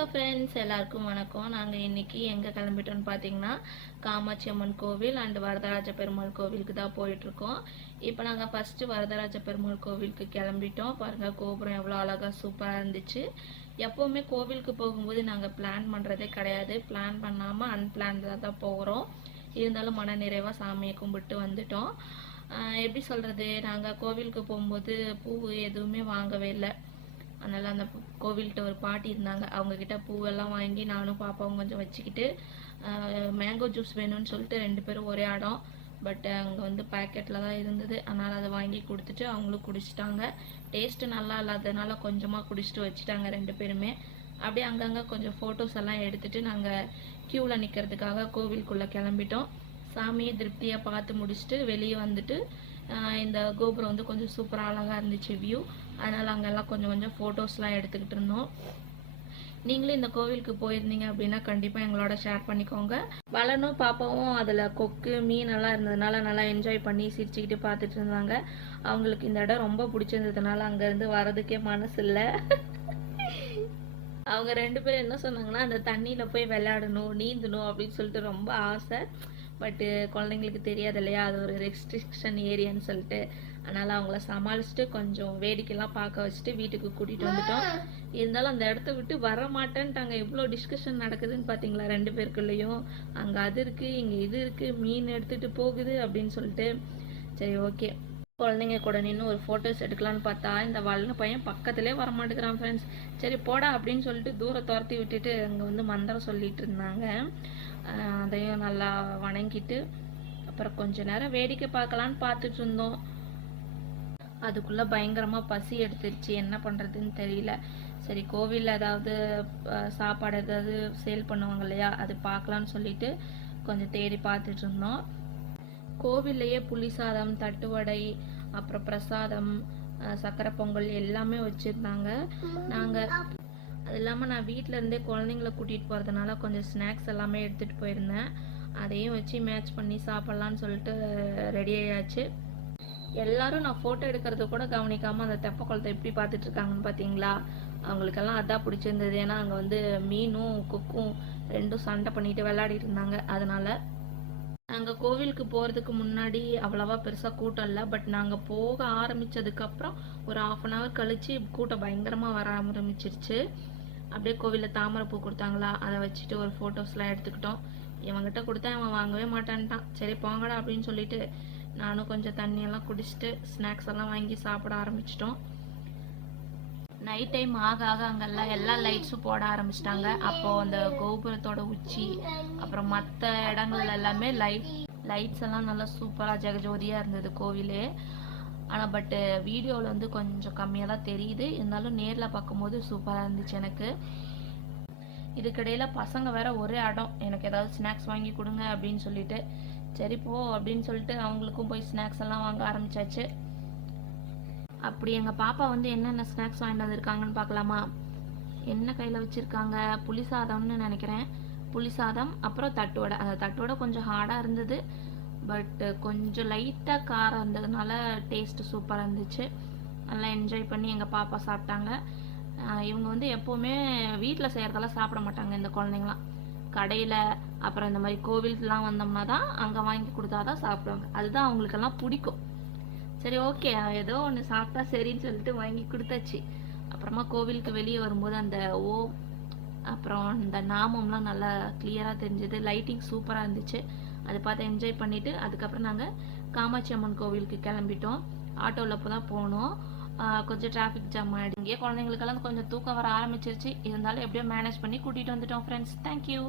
Hello friends, எல்லாருக்கும் வணக்கம். நாங்கள் இன்றைக்கி எங்கே கிளம்பிட்டோன்னு பார்த்தீங்கன்னா காமாட்சி அம்மன் கோவில் அண்ட் வரதராஜ பெருமாள் கோவிலுக்கு தான் போயிட்டுருக்கோம். இப்போ நாங்கள் ஃபஸ்ட்டு வரதராஜ பெருமாள் கோவிலுக்கு கிளம்பிட்டோம். பாருங்கள், கோபுரம் எவ்வளோ அழகாக சூப்பராக இருந்துச்சு. எப்போவுமே கோவிலுக்கு போகும்போது நாங்கள் பிளான் பண்ணுறதே கிடையாது. பிளான் பண்ணாமல் அன்பிளான்டாக தான் போகிறோம். இருந்தாலும் மன நிறைவாக சாமியை கும்பிட்டு வந்துட்டோம். எப்படி சொல்கிறது, நாங்கள் கோவிலுக்கு போகும்போது பூ எதுவுமே வாங்கவே இல்லை. அதனால் அந்த கோவில்கிட்ட ஒரு பாட்டி இருந்தாங்க, அவங்கக்கிட்ட பூவெல்லாம் வாங்கி நானும் பாப்பாவும் கொஞ்சம் வச்சுக்கிட்டு மேங்கோ ஜூஸ் வேணும்னு சொல்லிட்டு 2 பேரும் ஒரே இடம். பட் அங்கே வந்து பேக்கெட்டில் தான் இருந்தது. அதனால் அதை வாங்கி கொடுத்துட்டு அவங்களும் குடிச்சிட்டாங்க. டேஸ்ட்டு நல்லா இல்லாததுனால கொஞ்சமாக குடிச்சிட்டு வச்சுட்டாங்க 2 பேருமே. அப்படியே அங்கங்கே கொஞ்சம் ஃபோட்டோஸ் எல்லாம் எடுத்துகிட்டு நாங்கள் க்யூவில் நிற்கிறதுக்காக கோவிலுக்குள்ளே கிளம்பிட்டோம். சாமியை திருப்தியாக பார்த்து முடிச்சுட்டு வெளியே வந்துட்டு இந்த கோபுரம் வந்து கொஞ்சம் சூப்பராக அழகாக இருந்துச்சு வியூ. அதனால் அங்கெல்லாம் கொஞ்சம் ஃபோட்டோஸ்லாம் எடுத்துக்கிட்டு இருந்தோம். நீங்களும் இந்த கோவிலுக்கு போயிருந்தீங்க அப்படின்னா கண்டிப்பாக எங்களோட ஷேர் பண்ணிக்கோங்க. வளனும் பாப்பாவும் அதில் கொக்கு மீனெல்லாம் இருந்ததுனால நல்லா என்ஜாய் பண்ணி சிரிச்சுக்கிட்டு பார்த்துட்டு இருந்தாங்க. அவங்களுக்கு இந்த இடம் ரொம்ப பிடிச்சிருந்ததுனால அங்கேருந்து வரதுக்கே மனசு இல்லை. அவங்க 2 பேரும் என்ன சொன்னாங்கன்னா, அந்த தண்ணியில் போய் விளையாடணும், நீந்தணும் அப்படின்னு சொல்லிட்டு ரொம்ப ஆசை. பட்டு குழந்தைங்களுக்கு தெரியாது இல்லையா, அது ஒரு ரெஸ்ட்ரிக்ஷன் ஏரியான்னு சொல்லிட்டு. அதனால் அவங்கள சமாளிச்சுட்டு கொஞ்சம் வேடிக்கைலாம் பார்க்க வச்சுட்டு வீட்டுக்கு கூட்டிகிட்டு வந்துட்டோம். இருந்தாலும் அந்த இடத்த விட்டு வர மாட்டேன்ட்டாங்க. எவ்வளோ டிஸ்கஷன் நடக்குதுன்னு பார்த்தீங்களா 2 பேருக்குள்ளேயும். அங்கே அது இருக்குது, இங்கே இது இருக்குது, மீன் எடுத்துகிட்டு போகுது அப்படின்னு சொல்லிட்டு. சரி, ஓகே, குழந்தைங்க கூட நின்று ஒரு ஃபோட்டோஸ் எடுக்கலான்னு பார்த்தா இந்த வளர்ன பையன் பக்கத்துலேயே வரமாட்டேங்கிறான் ஃப்ரெண்ட்ஸ். சரி போடா அப்படின்னு சொல்லிட்டு தூரம் துரத்தி விட்டுட்டு அங்கே வந்து மந்திரம் சொல்லிட்டு இருந்தாங்க. அதையும் நல்லா வணங்கிட்டு அப்புறம் கொஞ்ச நேரம் வேடிக்கை பார்க்கலான்னு பார்த்துட்டு இருந்தோம். அதுக்குள்ளே பயங்கரமாக பசி எடுத்துருச்சு, என்ன பண்ணுறதுன்னு தெரியல. சரி, கோவிலில் ஏதாவது சாப்பாடு ஏதாவது சேல் பண்ணுவாங்க இல்லையா, அது பார்க்கலான்னு சொல்லிட்டு கொஞ்சம் தேடி பார்த்துட்டு இருந்தோம். கோவில்லையே புளி சாதம், தட்டுவடை, அப்புறம் பிரசாதம், சக்கரை பொங்கல் எல்லாமே வச்சுருந்தாங்க. நாங்கள் அது இல்லாமல் நான் வீட்டிலேருந்தே குழந்தைங்கள கூட்டிகிட்டு போகிறதுனால கொஞ்சம் ஸ்நாக்ஸ் எல்லாமே எடுத்துகிட்டு போயிருந்தேன். அதையும் வச்சு மேட்ச் பண்ணி சாப்பிட்லான்னு சொல்லிட்டு ரெடி ஆயாச்சு. எல்லோரும் நான் ஃபோட்டோ எடுக்கிறது கூட கவனிக்காமல் அந்த தெப்ப குளத்தை எப்படி பார்த்துட்ருக்காங்கன்னு பார்த்தீங்களா. அவங்களுக்கெல்லாம் அதான் பிடிச்சிருந்தது. ஏன்னா அங்கே வந்து மீனும் கொக்கும் 2ம் சண்டை பண்ணிட்டு விளையாடிட்டு இருந்தாங்க. அதனால் நாங்கள் கோவிலுக்கு போகிறதுக்கு முன்னாடி அவ்வளோவா பெருசாக கூட்டம் இல்லை. பட் நாங்கள் போக ஆரம்பித்ததுக்கப்புறம் ஒரு 1/2 அன் ஹவர் கழித்து கூட்டம் பயங்கரமாக வர ஆரம்பிச்சிருச்சு. அப்படியே கோவிலில் தாமரைப்பூ கொடுத்தாங்களா, அதை வச்சுட்டு ஒரு ஃபோட்டோஸ்லாம் எடுத்துக்கிட்டோம். இவங்கிட்ட கொடுத்தா அவன் வாங்கவே மாட்டான்ட்டான். சரி போங்கடா அப்படின்னு சொல்லிட்டு நானும் கொஞ்சம் தண்ணியெல்லாம் குடிச்சிட்டு ஸ்நாக்ஸ் எல்லாம் வாங்கி சாப்பிட ஆரம்பிச்சிட்டோம். நைட் டைம் ஆக ஆக அங்கெல்லாம் எல்லா லைட்ஸும் போட ஆரம்பிச்சிட்டாங்க. அப்போது அந்த கோபுரத்தோட உச்சி அப்புறம் மற்ற இடங்கள்ல எல்லாமே லைட்ஸ் எல்லாம் நல்லா சூப்பராக ஜெகஜோதியாக இருந்தது கோவிலே. ஆனால் பட்டு வீடியோவில் வந்து கொஞ்சம் கம்மியாக தான் தெரியுது. இருந்தாலும் நேரில் பார்க்கும்போது சூப்பராக இருந்துச்சு எனக்கு. இதுக்கிடையில் பசங்க வேற ஒரே இடம், எனக்கு ஏதாவது ஸ்நாக்ஸ் வாங்கி கொடுங்க அப்படின்னு சொல்லிட்டு. சரி போ அப்படின்னு சொல்லிட்டு அவங்களுக்கும் போய் ஸ்நாக்ஸ் எல்லாம் வாங்க ஆரம்பிச்சாச்சு. அப்படி எங்கள் பாப்பா வந்து என்னென்ன ஸ்நாக்ஸ் வாங்கிட்டு வந்திருக்காங்கன்னு பார்க்கலாமா. என்ன கையில் வச்சுருக்காங்க, புளி சாதம்னு நினைக்கிறேன். புளி சாதம், அப்புறம் தட்டுவடை. அந்த தட்டுவடை கொஞ்சம் ஹார்டாக இருந்தது. பட் கொஞ்சம் லைட்டாக காரம் இருந்ததுனால டேஸ்ட்டு சூப்பராக இருந்துச்சு. நல்லா என்ஜாய் பண்ணி எங்கள் பாப்பா சாப்பிட்டாங்க. இவங்க வந்து எப்போவுமே வீட்டில் செய்கிறதெல்லாம் சாப்பிட மாட்டாங்க இந்த குழந்தைங்களாம். கடையில் அப்புறம் இந்த மாதிரி கோவிலுக்குலாம் வந்தோம்னா தான் அங்கே வாங்கி கொடுத்தா தான் சாப்பிடுவாங்க. அதுதான் அவங்களுக்கெல்லாம் பிடிக்கும். சரி, ஓகே, ஏதோ ஒன்று சாப்பிட்டா சரின்னு சொல்லிட்டு வாங்கி கொடுத்தாச்சு. அப்புறமா கோவிலுக்கு வெளியே வரும்போது அந்த அப்புறம் இந்த நாமம்லாம் நல்லா கிளியராக தெரிஞ்சது. லைட்டிங் சூப்பராக இருந்துச்சு. அதை பார்த்து என்ஜாய் பண்ணிவிட்டு அதுக்கப்புறம் நாங்கள் காமாட்சி அம்மன் கோவிலுக்கு கிளம்பிட்டோம். ஆட்டோவில் இப்போ தான் போனோம். கொஞ்சம் டிராஃபிக் ஜாம் ஆகிடுங்க. குழந்தைங்களுக்கெல்லாம் கொஞ்சம் தூக்கம் வர ஆரம்பிச்சிருச்சு. இருந்தாலும் எப்படியோ மேனேஜ் பண்ணி கூட்டிகிட்டு வந்துட்டோம் ஃப்ரெண்ட்ஸ். தேங்க்யூ.